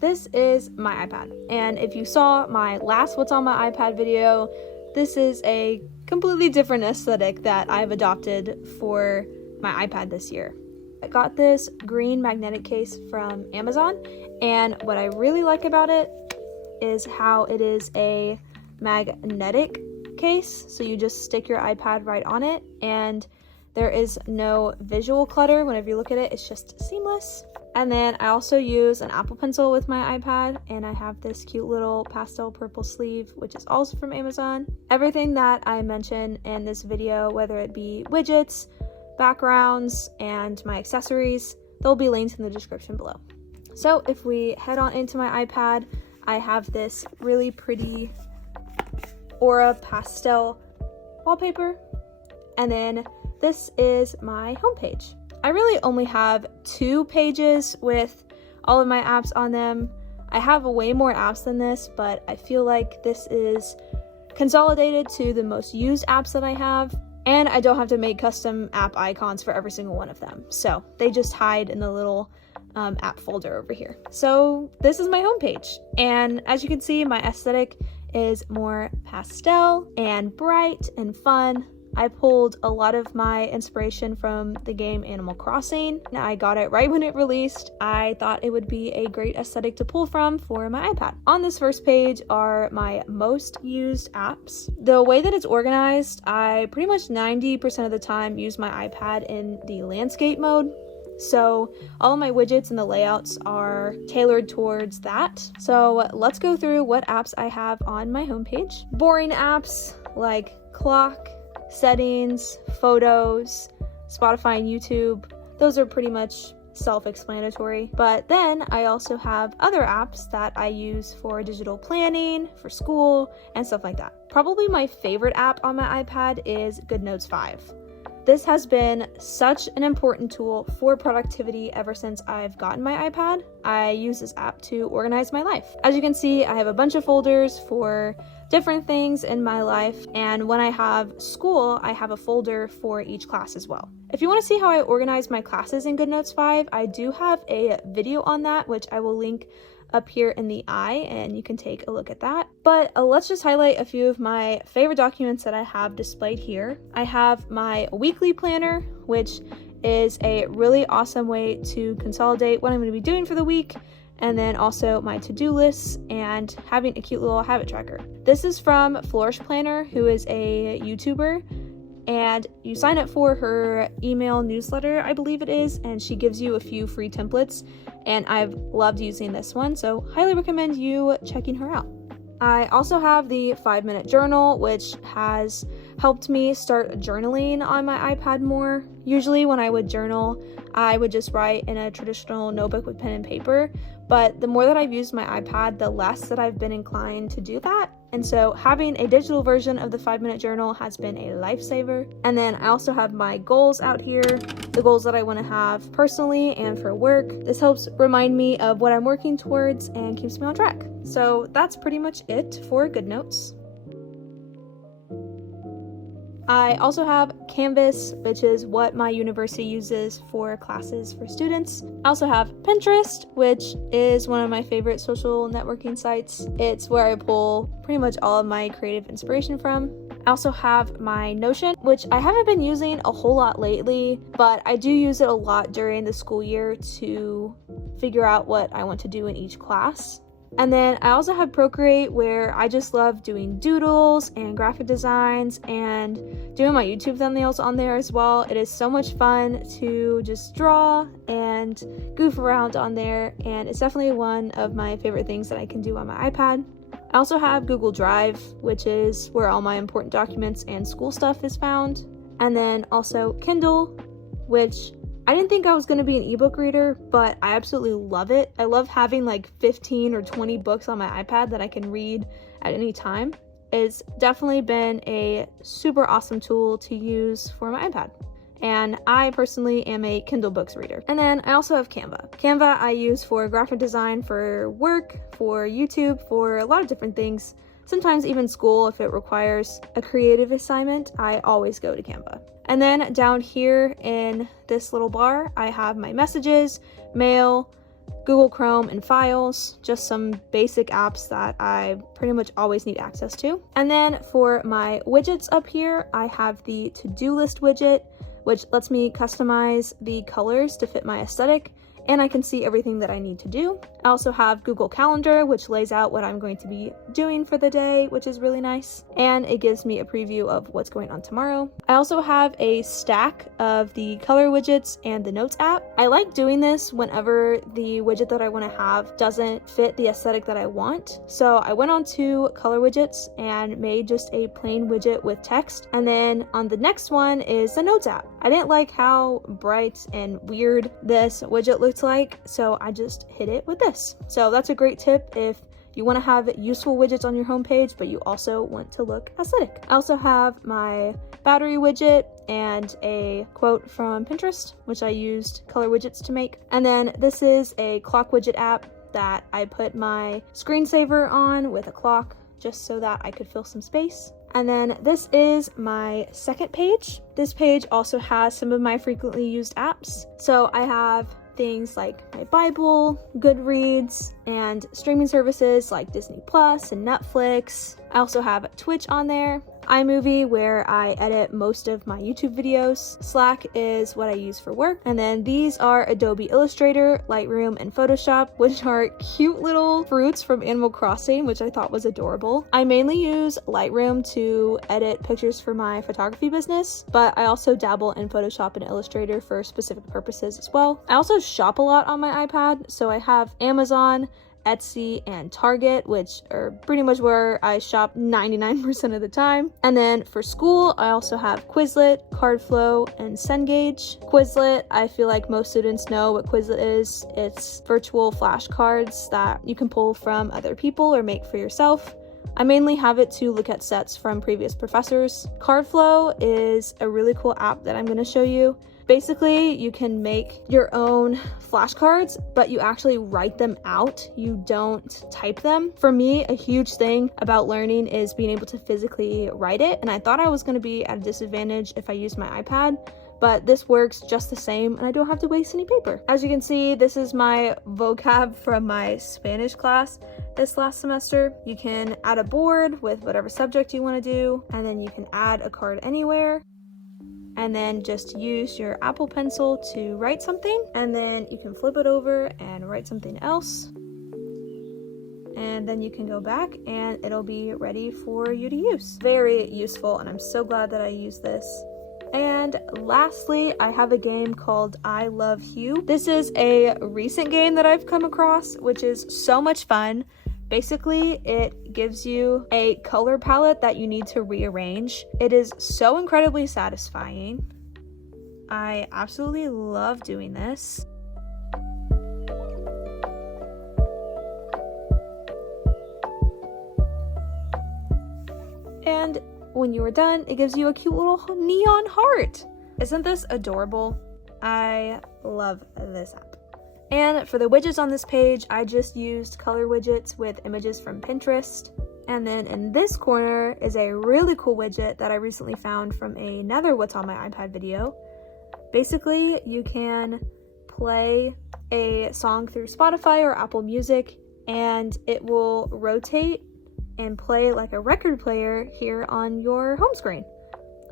this is my iPad. And if you saw my last What's on My iPad video, this is a completely different aesthetic that I've adopted for my iPad this year. I got this green magnetic case from Amazon, and what I really like about it is how it is a magnetic case. So you just stick your iPad right on it, and there is no visual clutter. Whenever you look at it, it's just seamless. And then I also use an Apple Pencil with my iPad, and I have this cute little pastel purple sleeve, which is also from Amazon. Everything that I mention in this video, whether it be widgets, backgrounds, and my accessories, they'll be linked in the description below. So if we head on into my iPad, I have this really pretty Aura pastel wallpaper, and then this is my homepage. I really only have 2 pages with all of my apps on them. I have way more apps than this, but I feel like this is consolidated to the most used apps that I have, and I don't have to make custom app icons for every single one of them. So they just hide in the little app folder over here. So this is my homepage, and as you can see, my aesthetic is more pastel and bright and fun. I pulled a lot of my inspiration from the game Animal Crossing. I got it right when it released. I thought it would be a great aesthetic to pull from for my iPad. On this first page are my most used apps. The way that it's organized, I pretty much 90% of the time use my iPad in the landscape mode. So all of my widgets and the layouts are tailored towards that. So let's go through what apps I have on my homepage. Boring apps like clock, settings, photos, Spotify and YouTube, those are pretty much self-explanatory. But then I also have other apps that I use for digital planning, for school, and stuff like that. Probably my favorite app on my iPad is GoodNotes 5. This has been such an important tool for productivity ever since I've gotten my iPad. I use this app to organize my life. As you can see, I have a bunch of folders for different things in my life, and when I have school, I have a folder for each class as well. If you want to see how I organize my classes in GoodNotes 5, I do have a video on that, which I will link up here in the eye, and you can take a look at that. But let's just highlight a few of my favorite documents that I have displayed here. I have my weekly planner, which is a really awesome way to consolidate what I'm going to be doing for the week, and then also my to-do lists and having a cute little habit tracker. This is from Flourish Planner, who is a YouTuber, and you sign up for her email newsletter, I believe it is, and she gives you a few free templates, and I've loved using this one, so highly recommend you checking her out. I also have the 5-minute journal, which has helped me start journaling on my iPad more. Usually when I would journal, I would just write in a traditional notebook with pen and paper, but the more that I've used my iPad, the less that I've been inclined to do that. And so having a digital version of the 5-minute journal has been a lifesaver. And then I also have my goals out here, the goals that I want to have personally and for work. This helps remind me of what I'm working towards and keeps me on track. So that's pretty much it for GoodNotes. I also have Canvas, which is what my university uses for classes for students. I also have Pinterest, which is one of my favorite social networking sites. It's where I pull pretty much all of my creative inspiration from. I also have my Notion, which I haven't been using a whole lot lately, but I do use it a lot during the school year to figure out what I want to do in each class. And then I also have Procreate, where I just love doing doodles and graphic designs and doing my YouTube thumbnails on there as well. It is so much fun to just draw and goof around on there, and it's definitely one of my favorite things that I can do on my iPad. I also have Google Drive, which is where all my important documents and school stuff is found. And then also Kindle, which I didn't think I was going to be an ebook reader, but I absolutely love it. I love having like 15 or 20 books on my iPad that I can read at any time. It's definitely been a super awesome tool to use for my iPad. And I personally am a Kindle Books reader. And then I also have Canva. Canva I use for graphic design, for work, for YouTube, for a lot of different things. Sometimes even school, if it requires a creative assignment, I always go to Canva. And then down here in this little bar, I have my messages, mail, Google Chrome and Files, just some basic apps that I pretty much always need access to. And then for my widgets up here, I have the to-do list widget, which lets me customize the colors to fit my aesthetic, and I can see everything that I need to do. I also have Google Calendar, which lays out what I'm going to be doing for the day, which is really nice, and it gives me a preview of what's going on tomorrow. I also have a stack of the color widgets and the notes app. I like doing this whenever the widget that I want to have doesn't fit the aesthetic that I want. So I went on to color widgets and made just a plain widget with text, and then on the next one is the notes app. I didn't like how bright and weird this widget looked like, so I just hit it with this. So that's a great tip if you want to have useful widgets on your homepage, but you also want to look aesthetic. I also have my battery widget and a quote from Pinterest, which I used color widgets to make. And then this is a clock widget app that I put my screensaver on with a clock just so that I could fill some space. And then this is my second page. This page also has some of my frequently used apps. So I have things like my Bible, Goodreads, and streaming services like Disney Plus and Netflix. I also have Twitch on there, iMovie, where I edit most of my YouTube videos. Slack is what I use for work. And then these are Adobe Illustrator, Lightroom, and Photoshop, which are cute little fruits from Animal Crossing, which I thought was adorable. I mainly use Lightroom to edit pictures for my photography business, but I also dabble in Photoshop and Illustrator for specific purposes as well. I also shop a lot on my iPad, so I have Amazon, Etsy, and Target, which are pretty much where I shop 99% of the time. And then for school, I also have Quizlet, Cardflow, and Cengage. Quizlet, I feel like most students know what Quizlet is. It's virtual flashcards that you can pull from other people or make for yourself. I mainly have it to look at sets from previous professors. Cardflow is a really cool app that I'm going to show you. Basically, you can make your own flashcards, but you actually write them out. You don't type them. For me, a huge thing about learning is being able to physically write it, and I thought I was going to be at a disadvantage if I used my iPad, but this works just the same, and I don't have to waste any paper. As you can see, this is my vocab from my Spanish class this last semester. You can add a board with whatever subject you want to do, and then you can add a card anywhere. And then just use your Apple Pencil to write something, and then you can flip it over and write something else, and then you can go back and it'll be ready for you to use. Very useful, and I'm so glad that I used this. And lastly, I have a game called I Love Hue. This is a recent game that I've come across, which is so much fun. Basically, it gives you a color palette that you need to rearrange. It is so incredibly satisfying. I absolutely love doing this. And when you are done, it gives you a cute little neon heart. Isn't this adorable? I love this app. And for the widgets on this page, I just used color widgets with images from Pinterest. And then in this corner is a really cool widget that I recently found from another What's on My iPad video. Basically, you can play a song through Spotify or Apple Music, and it will rotate and play like a record player here on your home screen.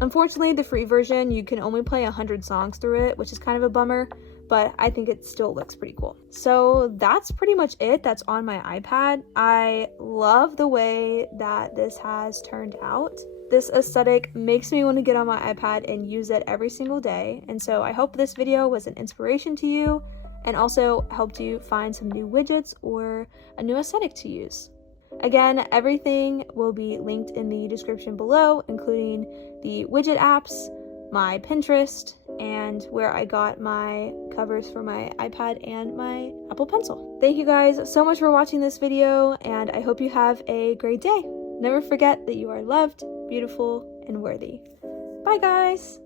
Unfortunately, the free version, you can only play 100 songs through it, which is kind of a bummer, but I think it still looks pretty cool. So that's pretty much it that's on my iPad. I love the way that this has turned out. This aesthetic makes me want to get on my iPad and use it every single day. And so I hope this video was an inspiration to you and also helped you find some new widgets or a new aesthetic to use. Again, everything will be linked in the description below, including the widget apps, my Pinterest, and where I got my covers for my iPad and my Apple Pencil. Thank you guys so much for watching this video, and I hope you have a great day. Never forget that you are loved, beautiful, and worthy. Bye guys!